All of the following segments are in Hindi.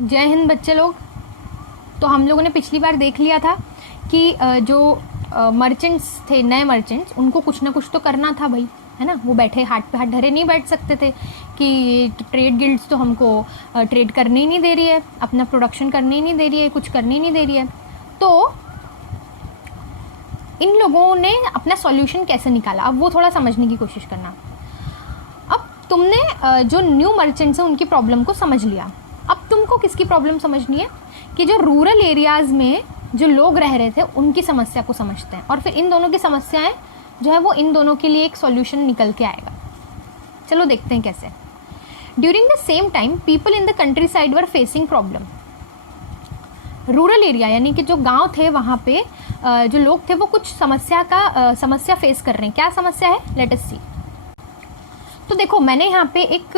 जय हिंद बच्चे लोग। तो हम लोगों ने पिछली बार देख लिया था कि जो मर्चेंट्स थे, नए मर्चेंट्स, उनको कुछ ना कुछ तो करना था भाई, है ना। वो बैठे हाथ पे हाथ धरे नहीं बैठ सकते थे कि ट्रेड गिल्ड्स तो हमको ट्रेड करने ही नहीं दे रही है, अपना प्रोडक्शन करने ही नहीं दे रही है, कुछ करने ही नहीं दे रही है। तो इन लोगों ने अपना सॉल्यूशन कैसे निकाला, अब वो थोड़ा समझने की कोशिश करना। अब तुमने जो न्यू मर्चेंट्स हैं उनकी प्रॉब्लम को समझ लिया। अब तुमको किसकी प्रॉब्लम समझनी है कि जो रूरल एरियाज़ में जो लोग रह रहे थे उनकी समस्या को समझते हैं, और फिर इन दोनों की समस्याएं जो है वो इन दोनों के लिए एक सॉल्यूशन निकल के आएगा। चलो देखते हैं कैसे। During the same time people in the country side were facing problem. Rural area यानी कि जो गांव थे वहाँ पे जो लोग थे वो कुछ समस्या फेस कर रहे हैं। क्या समस्या है, लेट अस सी। तो देखो मैंने यहाँ पे एक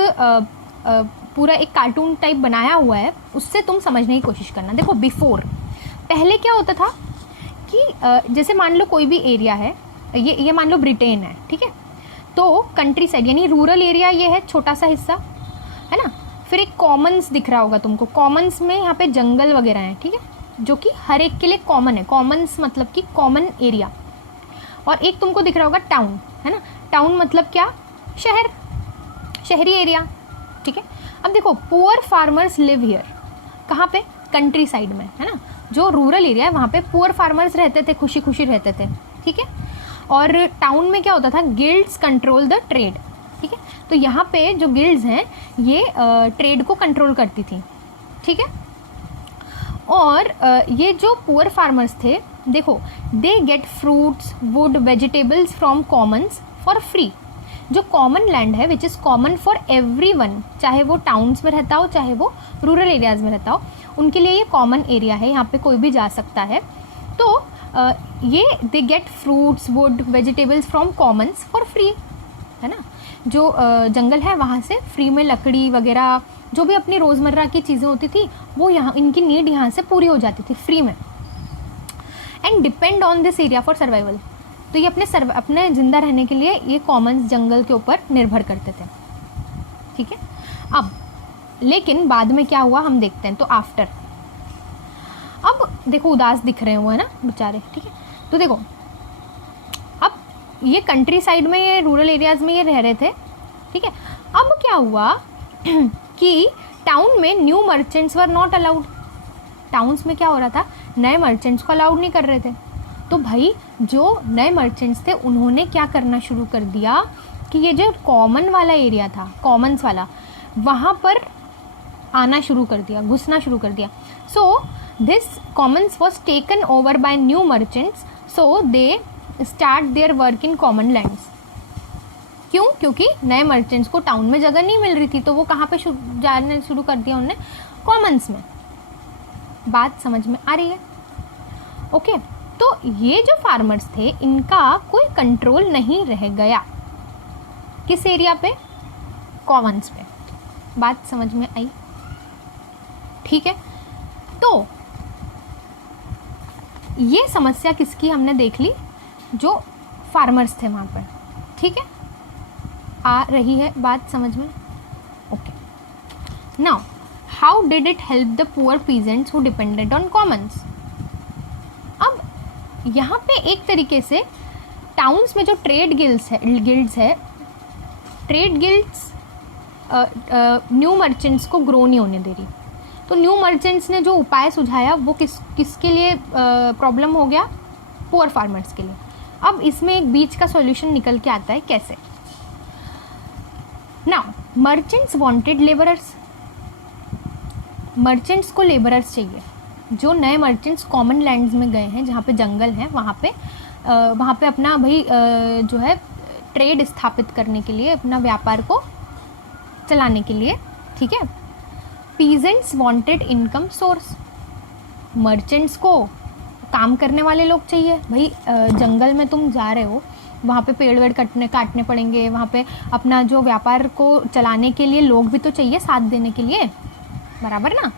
पूरा एक कार्टून टाइप बनाया हुआ है, उससे तुम समझने की कोशिश करना। देखो बिफोर, पहले क्या होता था कि जैसे मान लो कोई भी एरिया है, ये मान लो ब्रिटेन है, ठीक है। तो कंट्री साइड यानी रूरल एरिया ये है छोटा सा हिस्सा, है ना। फिर एक कॉमन्स दिख रहा होगा तुमको, कॉमन्स में यहाँ पे जंगल वगैरह हैं, ठीक है, जो कि हर एक के लिए कॉमन है। कॉमन्स मतलब कि कॉमन एरिया। और एक तुमको दिख रहा होगा टाउन, है ना। टाउन मतलब क्या, शहर, शहरी एरिया, ठीक है। अब देखो पुअर फार्मर्स लिव हियर, कहाँ पे, कंट्री साइड में, है ना। जो रूरल एरिया है वहाँ पे पुअर फार्मर्स रहते थे, खुशी खुशी रहते थे, ठीक है। और टाउन में क्या होता था, गिल्ड्स कंट्रोल द ट्रेड, ठीक है। तो यहाँ पे जो गिल्ड्स हैं ये ट्रेड को कंट्रोल करती थी, ठीक है। और ये जो पुअर फार्मर्स थे, देखो they get fruits, would, vegetables from Commons for free. जो कॉमन लैंड है which is common for everyone, चाहे वो टाउन्स में रहता हो चाहे वो रूरल एरियाज़ में रहता हो, उनके लिए ये कॉमन एरिया है, यहाँ पे कोई भी जा सकता है। तो ये they get fruits, would, vegetables from Commons for free, है ना। जो जंगल है वहाँ से फ्री में लकड़ी वगैरह जो भी अपनी रोज़मर्रा की चीज़ें होती थी वो यहाँ, इनकी नीड यहाँ से पूरी हो जाती थी फ्री में। And depend on this area for survival. तो ये अपने ज़िंदा रहने के लिए ये कॉमन्स जंगल के ऊपर निर्भर करते थे, ठीक है। अब लेकिन बाद में क्या हुआ हम देखते हैं। तो आफ्टर, अब देखो उदास दिख रहे हैं वो, है ना बेचारे, ठीक है। तो देखो अब ये कंट्री साइड में, ये रूरल एरियाज़ में ये रह रहे थे, ठीक है। अब क्या हुआ कि टाउन में new merchants were not allowed. Towns में क्या हो रहा था, नए मर्चेंट्स को अलाउड नहीं कर रहे थे। तो भाई जो नए मर्चेंट्स थे उन्होंने क्या करना शुरू कर दिया कि ये जो कॉमन वाला एरिया था, कॉमन्स वाला, वहाँ पर आना शुरू कर दिया, घुसना शुरू कर दिया। So this Commons was taken over by new merchants, so they start their work in common lands. क्यों, क्योंकि नए मर्चेंट्स को टाउन में जगह नहीं मिल रही थी, तो वो कहाँ पे जाने शुरू कर दिया उन्होंने, कॉमन्स में। बात समझ में आ रही है, ओके। तो ये जो फार्मर्स थे इनका कोई कंट्रोल नहीं रह गया, किस एरिया पे, कॉमन्स पे। बात समझ में आई, ठीक है। तो ये समस्या किसकी हमने देख ली, जो फार्मर्स थे वहाँ पर, ठीक है। आ रही है बात समझ में, okay. Now how did it help the poor peasants who depended on Commons. अब यहाँ पे एक तरीके से टाउन्स में जो ट्रेड गिल्ड्स है, ट्रेड गिल्ड्स न्यू मर्चेंट्स को ग्रो नहीं होने दे रही। तो न्यू मर्चेंट्स ने जो उपाय सुझाया वो किसके लिए प्रॉब्लम हो गया, पुअर फार्मर्स के लिए। अब इसमें एक बीच का सॉल्यूशन निकल के आता है, कैसे। Now merchants wanted labourers, merchants को लेबरर्स चाहिए। जो नए मर्चेंट्स कॉमन लैंड्स में गए हैं जहाँ पे जंगल हैं, वहाँ पे अपना भाई जो है ट्रेड स्थापित करने के लिए, अपना व्यापार को चलाने के लिए, ठीक है। Peasants wanted income source, merchants को काम करने वाले लोग चाहिए भाई। जंगल में तुम जा रहे हो, वहाँ पे पेड़ वेड़ काटने पड़ेंगे, वहाँ पे अपना जो व्यापार को चलाने के लिए लोग भी तो चाहिए साथ देने के लिए, बराबर ना।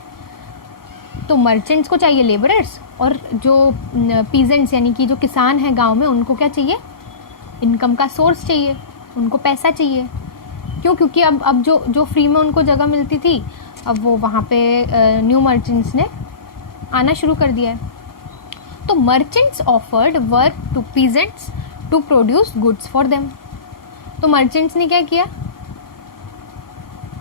तो मर्चेंट्स को चाहिए लेबरर्स, और जो पीजेंट्स यानी कि जो किसान हैं गांव में, उनको क्या चाहिए, इनकम का सोर्स चाहिए, उनको पैसा चाहिए। क्यों, क्योंकि अब जो फ्री में उनको जगह मिलती थी अब वो वहाँ पे न्यू मर्चेंट्स ने आना शुरू कर दिया है। तो merchants offered work to peasants to produce goods for them. तो मर्चेंट्स ने क्या किया,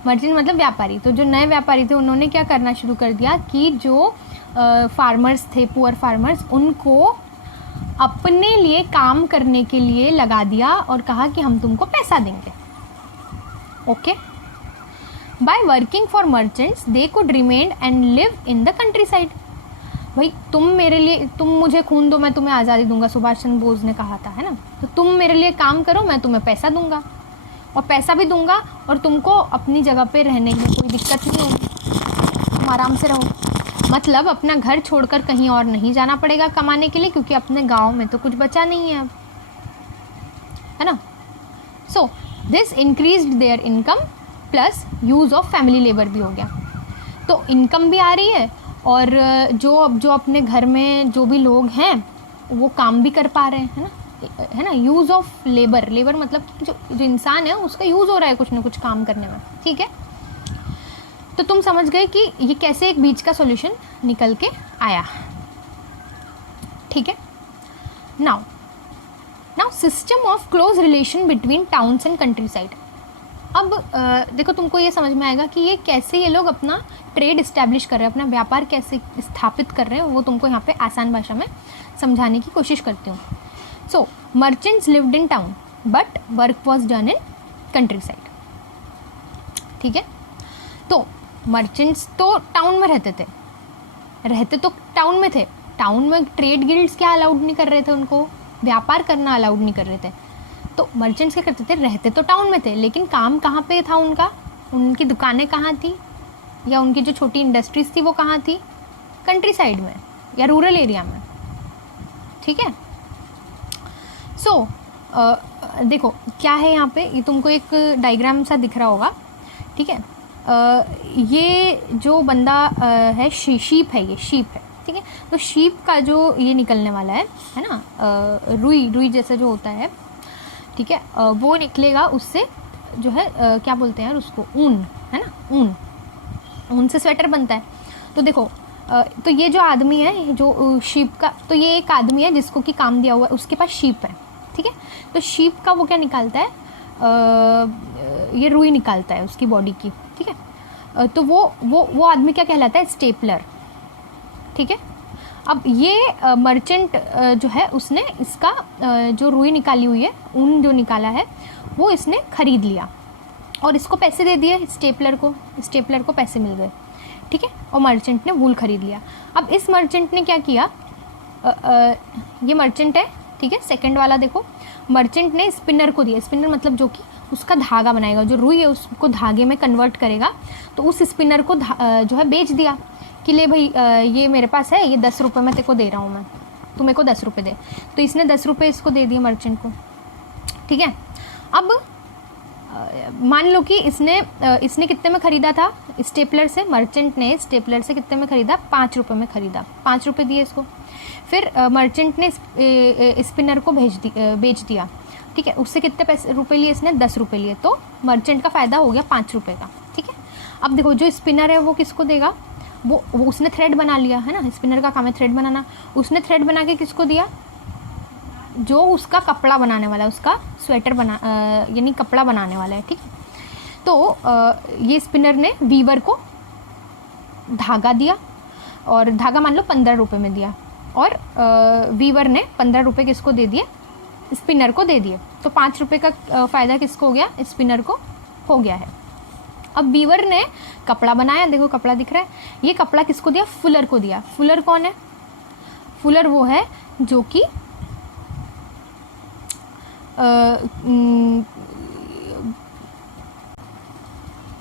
मर्चेंट मतलब व्यापारी, तो जो नए व्यापारी थे उन्होंने क्या करना शुरू कर दिया कि जो फार्मर्स थे, पुअर फार्मर्स, उनको अपने लिए काम करने के लिए लगा दिया और कहा कि हम तुमको पैसा देंगे। Okay, by working for merchants they could remain and live in the country side. भाई तुम मेरे लिए, तुम मुझे खून दो मैं तुम्हें आज़ादी दूंगा, सुभाष चंद्र बोस ने कहा था, है ना। तो तुम मेरे लिए काम करो, मैं तुम्हें पैसा दूंगा, और पैसा भी दूंगा और तुमको अपनी जगह पे रहने में कोई दिक्कत नहीं होगी, तुम आराम से रहो। मतलब अपना घर छोड़कर कहीं और नहीं जाना पड़ेगा कमाने के लिए, क्योंकि अपने गांव में तो कुछ बचा नहीं है अब, है ना। So this increased there income plus use of family labour भी हो गया। तो इनकम भी आ रही है और जो अपने घर में जो भी लोग हैं वो काम भी कर पा रहे हैं, है ना। यूज़ ऑफ लेबर, लेबर मतलब जो इंसान है उसका यूज़ हो रहा है कुछ ना कुछ काम करने में, ठीक है। तो तुम समझ गए कि ये कैसे एक बीच का सॉल्यूशन निकल के आया, ठीक है। Now system of close relation between towns and country side. अब देखो तुमको ये समझ में आएगा कि ये कैसे ये लोग अपना ट्रेड इस्टेब्लिश कर रहे हैं, अपना व्यापार कैसे स्थापित कर रहे हैं, वो तुमको यहाँ पे आसान भाषा में समझाने की कोशिश करती हूँ। So merchants lived in town but work was done in countryside, ठीक है। तो मर्चेंट्स तो टाउन में रहते तो टाउन में थे, टाउन में ट्रेड गिल्ड्स क्या अलाउड नहीं कर रहे थे, उनको व्यापार करना अलाउड नहीं कर रहे थे। तो मर्चेंट्स क्या करते थे, रहते तो टाउन में थे लेकिन काम कहाँ पे था उनका, उनकी दुकानें कहाँ थी या उनकी जो छोटी इंडस्ट्रीज थी वो कहाँ थी, कंट्री साइड में या रूरल एरिया में, ठीक है। सो देखो क्या है यहाँ पे, ये तुमको एक डायग्राम सा दिख रहा होगा, ठीक है। ये जो बंदा है शीप है, ये शीप है, ठीक है। तो शीप का जो ये निकलने वाला है ना, रुई जैसा जो होता है, ठीक है, वो निकलेगा उससे, जो है क्या बोलते हैं यार उसको, ऊन, है ना, ऊन से स्वेटर बनता है। तो देखो तो ये जो आदमी है जो शीप का, तो ये एक आदमी है जिसको कि काम दिया हुआ है, उसके पास शीप है, ठीक है। तो शीप का वो क्या निकालता है, ये रुई निकालता है उसकी बॉडी की, ठीक है। तो वो आदमी क्या कहलाता है, स्टेपलर, ठीक है। अब ये मर्चेंट जो है उसने इसका जो रुई निकाली हुई है, ऊन जो निकाला है, वो इसने खरीद लिया और इसको पैसे दे दिए, स्टेपलर को पैसे मिल गए, ठीक है। और मर्चेंट ने वूल खरीद लिया। अब इस मर्चेंट ने क्या किया, ये मर्चेंट है, ठीक है, सेकंड वाला देखो, मर्चेंट ने स्पिनर को दिया, स्पिनर मतलब जो कि उसका धागा बनाएगा, जो रुई है उसको धागे में कन्वर्ट करेगा। तो उस स्पिनर को जो है बेच दिया कि ले भाई ये मेरे पास है, ये 10 रुपये में तेरे को दे रहा हूँ मैं, तू मेरे को 10 रुपये दे। तो इसने 10 रुपये इसको दे दिए मर्चेंट को, ठीक है। अब मान लो कि इसने कितने में ख़रीदा था स्टेपलर से, मर्चेंट ने स्टेपलर से कितने में ख़रीदा, 5 रुपये में ख़रीदा, 5 रुपये दिए इसको। फिर मर्चेंट ने स्पिनर को बेच दिया, ठीक है। उससे कितने रुपये लिए इसने, 10 रुपये लिए। तो मर्चेंट का फ़ायदा हो गया 5 रुपये का, ठीक है। अब देखो जो स्पिनर है वो किसको देगा, वो उसने थ्रेड बना लिया, है ना, स्पिनर का काम है थ्रेड बनाना। उसने थ्रेड बना के किसको दिया, जो उसका कपड़ा बनाने वाला है, उसका स्वेटर यानी कपड़ा बनाने वाला है, ठीक है। तो ये स्पिनर ने वीवर को धागा दिया, और धागा मान लो 15 रुपये में दिया, और वीवर ने 15 रुपये किसको दे दिए, स्पिनर को दे दिए। तो 5 रुपये का फ़ायदा किसको हो गया, स्पिनर को हो गया है। अब वीवर ने कपड़ा बनाया, देखो कपड़ा दिख रहा है, ये कपड़ा किसको दिया, फुलर को दिया। फुलर कौन है, फुलर वो है जो कि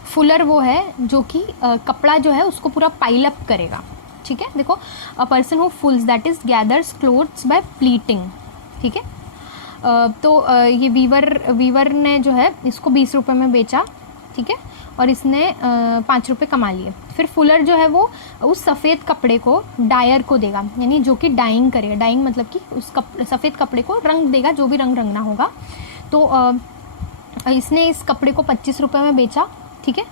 फुलर वो है जो कि कपड़ा जो है उसको पूरा पाइल अप करेगा, ठीक है। देखो a person who fulls that is gathers clothes by pleating, ठीक है। तो ये वीवर ने जो है इसको 20 रुपये में बेचा, ठीक है, और इसने 5 रुपये कमा लिए। फिर फुलर जो है वो उस सफ़ेद कपड़े को डायर को देगा, यानी जो कि डाइंग करेगा, डाइंग मतलब कि उस सफ़ेद कपड़े को रंग देगा, जो भी रंग रंगना होगा। तो इसने इस कपड़े को 25 रुपये में बेचा, ठीक है।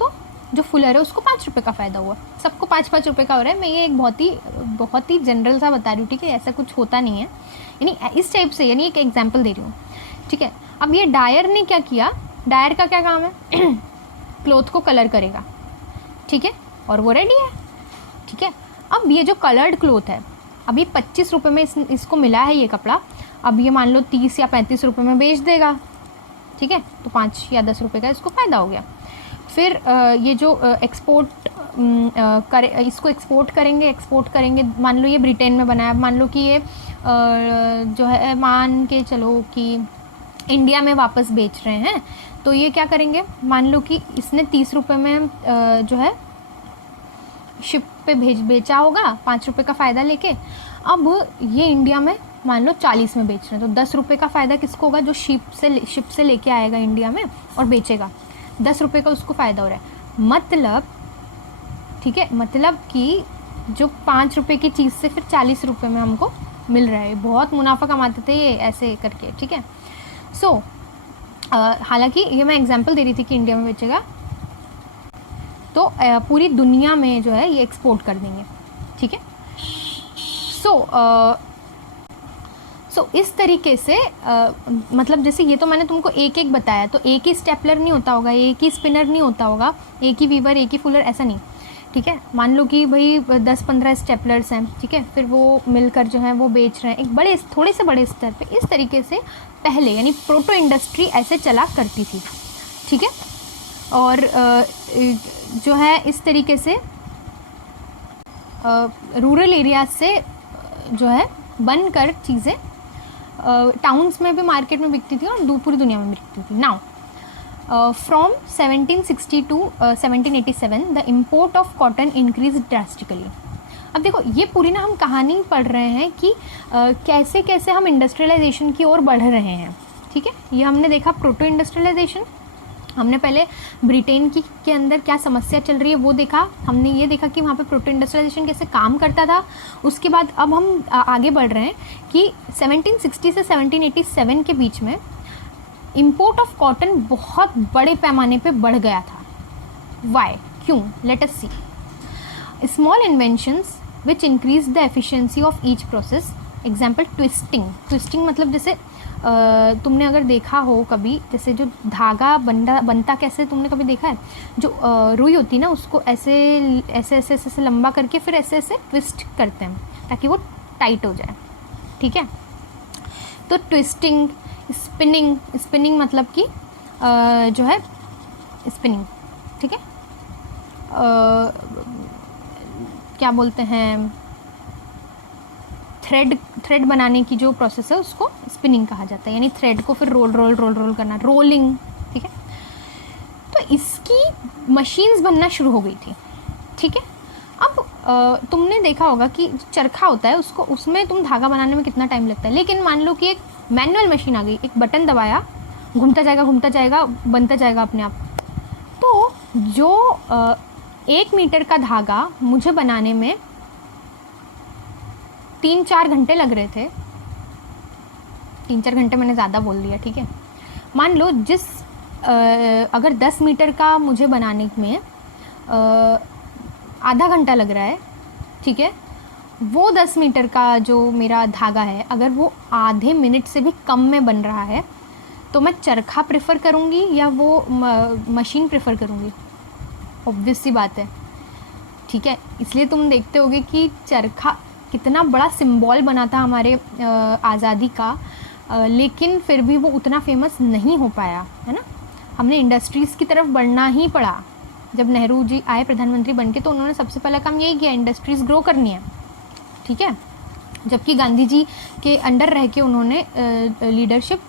तो जो फुलर है उसको 5 रुपये का फ़ायदा हुआ, सबको 5-5 रुपये का हो रहा है। मैं ये एक बहुत ही जनरल सा बता रही हूँ, ठीक है, ऐसा कुछ होता नहीं है, यानी इस टाइप से, यानी एक एग्जाम्पल दे रही हूँ, ठीक है। अब ये डायर ने क्या किया, डायर का क्या काम है क्लोथ को कलर करेगा, ठीक है, और वो रेडी है, ठीक है। अब ये जो कलर्ड क्लोथ है, अब ये 25 रुपये में इसको मिला है ये कपड़ा, अब ये मान लो 30 या 35 रुपये में बेच देगा, ठीक है, तो 5 या 10 रुपये का इसको फ़ायदा हो गया। फिर ये जो इसको एक्सपोर्ट करेंगे, मान लो ये ब्रिटेन में बना है, मान लो कि ये जो है, मान के चलो कि इंडिया में वापस बेच रहे हैं, तो ये क्या करेंगे, मान लो कि इसने 30 रुपये में जो है शिप पे बेचा होगा 5 रुपये का फ़ायदा लेके, अब ये इंडिया में मान लो 40 में बेच रहे हैं, तो 10 रुपये का फ़ायदा किसको होगा, जो शिप से लेके आएगा इंडिया में और बेचेगा, 10 रुपये का उसको फ़ायदा हो रहा है। मतलब, ठीक है, मतलब कि जो 5 रुपये की चीज़ से फिर 40 रुपये में हमको मिल रहा है, बहुत मुनाफा कमाते थे ये ऐसे करके, ठीक है। सो हालांकि ये मैं एग्जांपल दे रही थी कि इंडिया में बेचेगा, तो पूरी दुनिया में जो है ये एक्सपोर्ट कर देंगे, ठीक है। सो इस तरीके से मतलब जैसे ये तो मैंने तुमको एक एक बताया, तो एक ही स्टेपलर नहीं होता होगा, एक ही स्पिनर नहीं होता होगा, एक ही वीवर, एक ही फुलर, ऐसा नहीं, ठीक है। मान लो कि भाई 10-15 स्टेपलर्स हैं, ठीक है, फिर वो मिलकर जो है वो बेच रहे हैं एक थोड़े से बड़े स्तर पे। इस तरीके से पहले यानी प्रोटो इंडस्ट्री ऐसे चला करती थी, ठीक है। और जो है इस तरीके से रूरल एरियाज से जो है बनकर चीज़ें टाउन्स में भी मार्केट में बिकती थी और पूरी दुनिया में बिकती थी। Now from 1760 to 1787 the import of cotton increase drastically. अब देखो ये पूरी ना हम कहानी पढ़ रहे हैं कि कैसे कैसे हम इंडस्ट्रियलाइजेशन की ओर बढ़ रहे हैं, ठीक है। ये हमने देखा प्रोटो इंडस्ट्रियलाइजेशन, हमने पहले ब्रिटेन के अंदर क्या समस्या चल रही है वो देखा, हमने ये देखा कि वहाँ पे प्रोटो इंडस्ट्रियलाइजेशन कैसे काम करता था। उसके बाद अब हम आगे बढ़ रहे हैं कि 1760 से 1787 के बीच में इंपोर्ट ऑफ कॉटन बहुत बड़े पैमाने पे बढ़ गया था। वाई, क्यों, let us see. Small inventions which increase the efficiency of each process, example twisting मतलब जैसे तुमने अगर देखा हो कभी, जैसे जो धागा बनता कैसे तुमने कभी देखा है, जो रुई होती है ना उसको ऐसे लंबा करके फिर ऐसे ट्विस्ट करते हैं ताकि वो टाइट हो जाए, ठीक है। तो ट्विस्टिंग, स्पिनिंग मतलब कि जो है स्पिनिंग, ठीक है, क्या बोलते हैं, थ्रेड बनाने की जो प्रोसेस है उसको स्पिनिंग कहा जाता है, यानी थ्रेड को फिर रोल करना, रोलिंग, ठीक है। तो इसकी मशीन्स बनना शुरू हो गई थी, ठीक है। अब तुमने देखा होगा कि चरखा होता है उसको, उसमें तुम धागा बनाने में कितना टाइम लगता है, लेकिन मान लो कि एक मैनुअल मशीन आ गई, एक बटन दबाया, घूमता जाएगा बनता जाएगा अपने आप। तो जो 1 मीटर का धागा मुझे बनाने में 3-4 घंटे लग रहे थे, 3-4 घंटे मैंने ज़्यादा बोल दिया, ठीक है। मान लो अगर 10 मीटर का मुझे बनाने में आधा घंटा लग रहा है, ठीक है, वो 10 मीटर का जो मेरा धागा है अगर वो आधे मिनट से भी कम में बन रहा है, तो मैं चरखा प्रेफर करूँगी या वो मशीन प्रेफर करूँगी? ऑब्वियस सी बात है, ठीक है। इसलिए तुम देखते होगे कि चरखा कितना बड़ा सिंबल बना था हमारे आज़ादी का, लेकिन फिर भी वो उतना फेमस नहीं हो पाया, है ना। हमने इंडस्ट्रीज़ की तरफ बढ़ना ही पड़ा। जब नेहरू जी आए प्रधानमंत्री बनके तो उन्होंने सबसे पहला काम यही किया, इंडस्ट्रीज़ ग्रो करनी है, ठीक है। जबकि गांधी जी के अंडर रह के उन्होंने लीडरशिप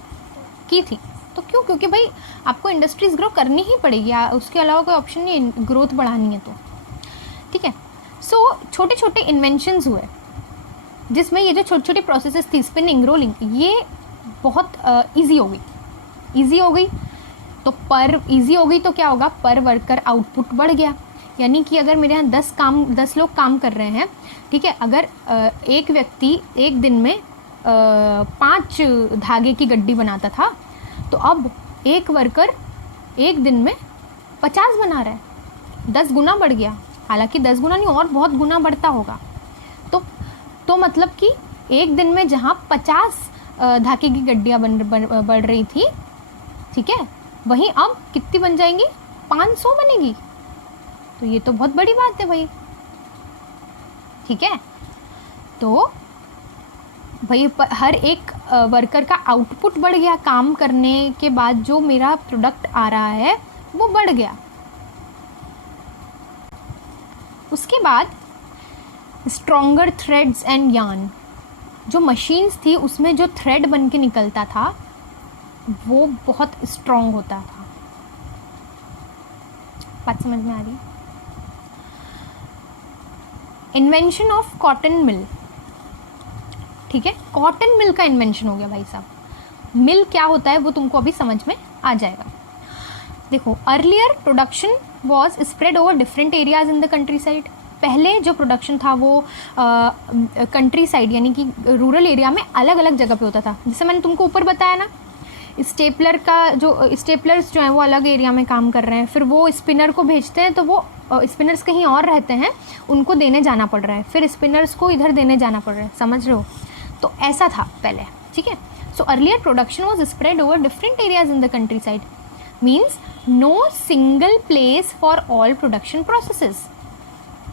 की थी। तो क्योंकि भाई आपको इंडस्ट्रीज़ ग्रो करनी ही पड़ेगी, उसके अलावा कोई ऑप्शन नहीं है, ग्रोथ बढ़ानी है तो, ठीक है। सो छोटे छोटे इन्वेंशंस हुए जिसमें ये जो छोटी छोटी प्रोसेसेस थी, स्पिनिंग, रोलिंग, ये बहुत ईजी हो गई। तो ईजी हो गई तो क्या होगा, पर वर्कर आउटपुट बढ़ गया। यानी कि अगर मेरे यहाँ 10 लोग काम कर रहे हैं, ठीक है, अगर एक व्यक्ति एक दिन में 5 धागे की गड्डी बनाता था, तो अब एक वर्कर एक दिन में 50 बना रहा है। 10 गुना बढ़ गया, हालांकि 10 गुना नहीं और बहुत गुना बढ़ता होगा। तो मतलब कि एक दिन में जहाँ 50 धागे की गड्डियाँ बढ़ रही थी, ठीक है, वहीं अब कितनी बन जाएंगी, 500 बनेगी। तो ये तो बहुत बड़ी बात है भाई, ठीक है। तो भाई हर एक वर्कर का आउटपुट बढ़ गया, काम करने के बाद जो मेरा प्रोडक्ट आ रहा है वो बढ़ गया। उसके बाद स्ट्रॉन्गर थ्रेड्स एंड यार्न, जो मशीन्स थी उसमें जो थ्रेड बन के निकलता था वो बहुत स्ट्रॉन्ग होता था। बात समझ में आ रही है? इन्वेंशन ऑफ कॉटन मिल, ठीक है, कॉटन मिल का इन्वेंशन हो गया भाई साहब। मिल क्या होता है वो तुमको अभी समझ में आ जाएगा। देखो, earlier production was spread over different areas in the country side. पहले जो प्रोडक्शन था वो कंट्री साइड यानी कि रूरल एरिया में अलग अलग जगह पे होता था। जैसे मैंने तुमको ऊपर बताया ना, स्टेपलर्स जो है वो अलग एरिया में काम कर रहे हैं, फिर वो स्पिनर को भेजते हैं तो वो स्पिनर्स कहीं और रहते हैं, उनको देने जाना पड़ रहा है, फिर स्पिनर्स को इधर देने जाना पड़ रहा है, समझ रहे हो? तो ऐसा था पहले, ठीक है। So earlier production was spread over different areas in the countryside, means no single place for all production processes,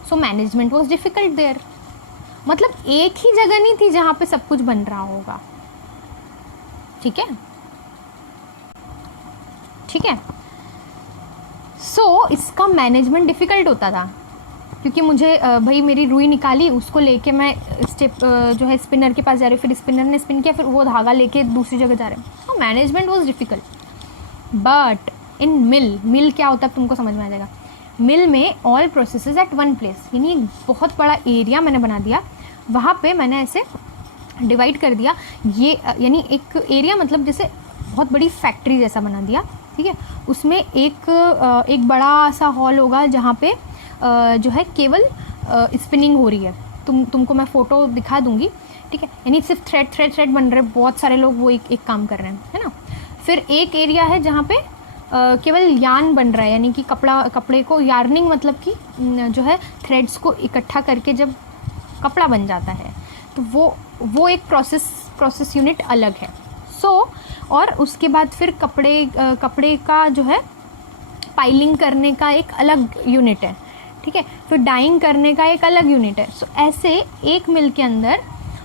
so management was difficult there. मतलब एक ही जगह नहीं थी जहाँ पे सब कुछ बन रहा होगा, ठीक है, ठीक है। सो इसका मैनेजमेंट डिफ़िकल्ट होता था, क्योंकि मुझे भाई मेरी रुई निकाली, उसको लेके मैं जो है स्पिनर के पास जा रही हूँ, फिर स्पिनर ने स्पिन किया, फिर वो धागा लेके दूसरी जगह जा रहे हैं, तो management was difficult. But in mill क्या होता है तुमको समझ में आ जाएगा। मिल में all processes at one place, यानी एक बहुत बड़ा एरिया मैंने बना दिया, वहाँ पे मैंने ऐसे डिवाइड कर दिया, ये यानी एक एरिया मतलब जैसे बहुत बड़ी फैक्ट्री जैसा बना दिया, ठीक है। उसमें एक बड़ा सा हॉल होगा जहाँ पे जो है केवल स्पिनिंग हो रही है। तुमको मैं फ़ोटो दिखा दूंगी, ठीक है। यानी सिर्फ थ्रेड बन रहे, बहुत सारे लोग वो एक काम कर रहे हैं, है ना। फिर एक एरिया है जहाँ पे केवल यार्न बन रहा है, यानी कि कपड़े को यार्निंग मतलब कि जो है थ्रेड्स को इकट्ठा करके जब कपड़ा बन जाता है तो वो एक प्रोसेस यूनिट अलग है। और उसके बाद फिर कपड़े का जो है पाइलिंग करने का एक अलग यूनिट है, ठीक है। फिर डाइंग करने का एक अलग यूनिट है। सो ऐसे एक मिल के अंदर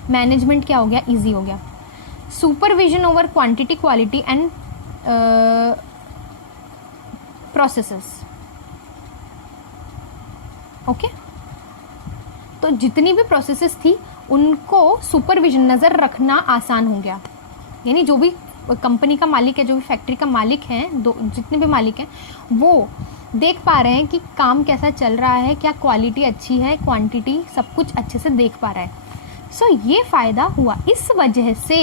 मैनेजमेंट क्या हो गया, ईजी हो गया। Supervision over quantity, quality and processes, okay. तो जितनी भी प्रोसेसेस थी उनको सुपरविजन, नज़र रखना आसान हो गया। यानी जो भी कंपनी का मालिक है, जो भी फैक्ट्री का मालिक है, जितने भी मालिक हैं वो देख पा रहे हैं कि काम कैसा चल रहा है, क्या क्वालिटी अच्छी है, क्वांटिटी सब कुछ अच्छे से देख पा रहा है। सो ये फ़ायदा हुआ इस वजह से,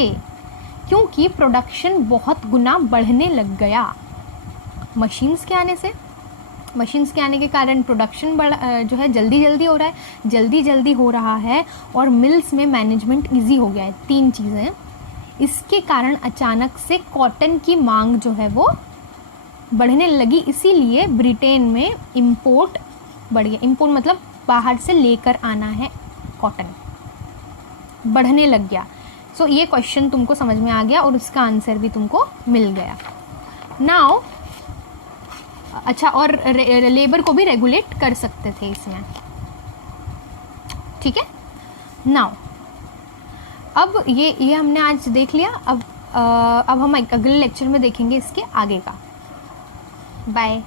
क्योंकि प्रोडक्शन बहुत गुना बढ़ने लग गया मशीन्स के आने से। मशीन्स के आने के कारण प्रोडक्शन जो है जल्दी जल्दी हो रहा है, और मिल्स में मैनेजमेंट ईजी हो गया है। 3 चीज़ें, इसके कारण अचानक से कॉटन की मांग जो है वो बढ़ने लगी, इसीलिए ब्रिटेन में इंपोर्ट बढ़ गया। इंपोर्ट मतलब बाहर से लेकर आना है, कॉटन बढ़ने लग गया। सो ये क्वेश्चन तुमको समझ में आ गया और उसका आंसर भी तुमको मिल गया। नाउ अच्छा, और लेबर को भी रेगुलेट कर सकते थे इसमें, ठीक है। नाउ अब ये हमने आज देख लिया। अब हम अगले लेक्चर में देखेंगे इसके आगे का। बाय।